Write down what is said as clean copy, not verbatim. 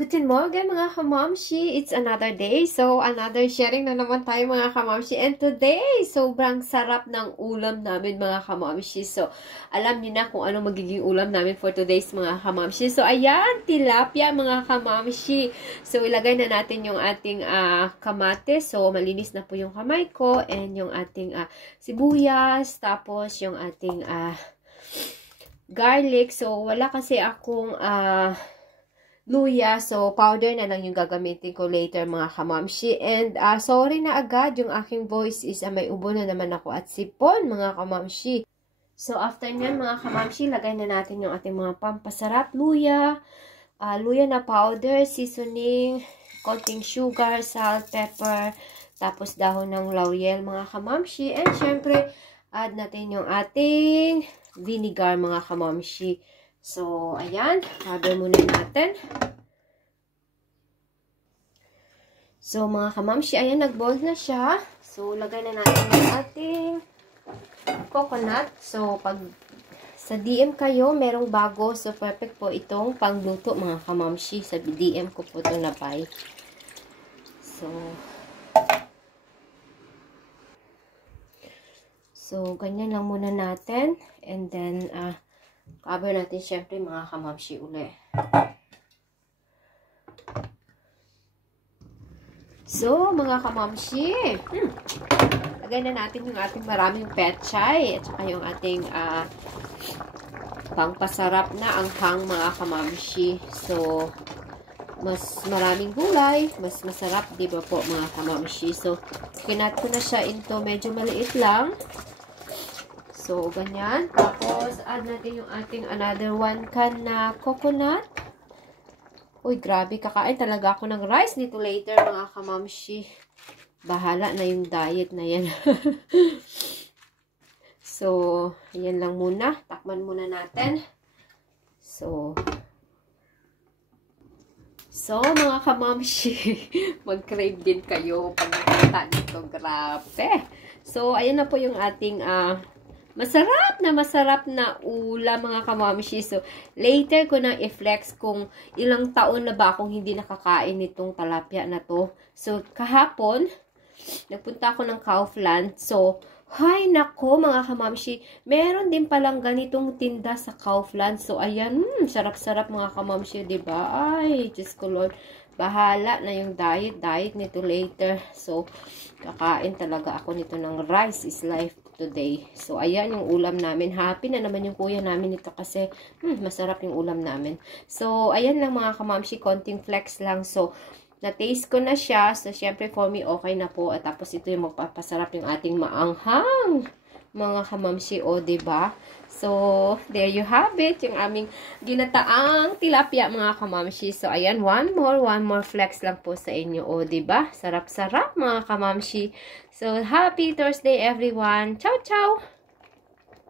Guten Morgen mga kamamshi! It's another day. So, another sharing na naman tayo mga kamamshi. And today, sobrang sarap ng ulam namin mga kamamshi. So, alam niyo na kung ano magiging ulam namin for today's mga kamamshi. So, ayan, tilapia mga kamamshi. So, ilagay na natin yung ating kamatis. So, malinis na po yung kamay ko. And yung ating sibuyas. Tapos, yung ating garlic. So, wala kasi akong luya. So, powder na lang yung gagamitin ko later mga kamamshi. And, sorry na agad, yung aking voice is may ubo na naman ako at sipon mga kamamshi. So, after nyan mga kamamshi, lagay na natin yung ating mga pampasarap. Luya, luya na powder, seasoning, konting sugar, salt, pepper, tapos dahon ng laurel mga kamamshi. And, syempre, add natin yung ating vinegar mga kamamshi. So, ayan. Cover muna natin. So, mga kamamshi, ayan, nag-boil na siya. So, lagay na natin yung ating coconut. So, pag sa DM kayo, merong bago. So, perfect po itong pangluto, mga kamamshi. Sa DM ko po ito na buy. So, ganyan lang muna natin. And then, cover natin syempre mga kamamshi uli. So, mga kamamshi, lagay na natin yung ating maraming pechay at saka yung ating pangpasarap na anghang mga kamamshi. So, mas maraming gulay, mas masarap, di ba po mga kamamshi? So, kinat ko na siya into medyo maliit lang. So, ganyan. Tapos, add natin yung ating another one can na coconut. Uy, grabe. Kakain talaga ako ng rice nito later, mga kamamshi. Bahala na yung diet na yan. So, yan lang muna. Takman muna natin. So, mga kamamshi, mag-crave din kayo pag nakita nito. Grabe. So, ayan na po yung ating masarap na ulam mga kamamshi. So, later ko na i-flex kung ilang taon na ba akong hindi nakakain nitong tilapia na to. So, kahapon, nagpunta ako ng Kaufland. So, hay nako mga kamamshi, meron din palang ganitong tinda sa Kaufland. So, ayan, sarap-sarap mga kamamshi, diba? Ay, Diyos ko Lord. Bahala na yung diet nito later. So, kakain talaga ako nito ng rice is life today. So, ayan yung ulam namin. Happy na naman yung kuya namin nito kasi masarap yung ulam namin. So, ayan lang mga kamamshi, konting flex lang. So, na-taste ko na siya. So, syempre for me, okay na po. At tapos ito yung magpapasarap yung ating maanghang mga kamamshi, o diba? So, there you have it. Yung aming ginataang tilapia mga kamamshi. So, ayan, one more flex lang po sa inyo, o diba? Sarap-sarap mga kamamshi. So, happy Thursday everyone. Ciao, ciao!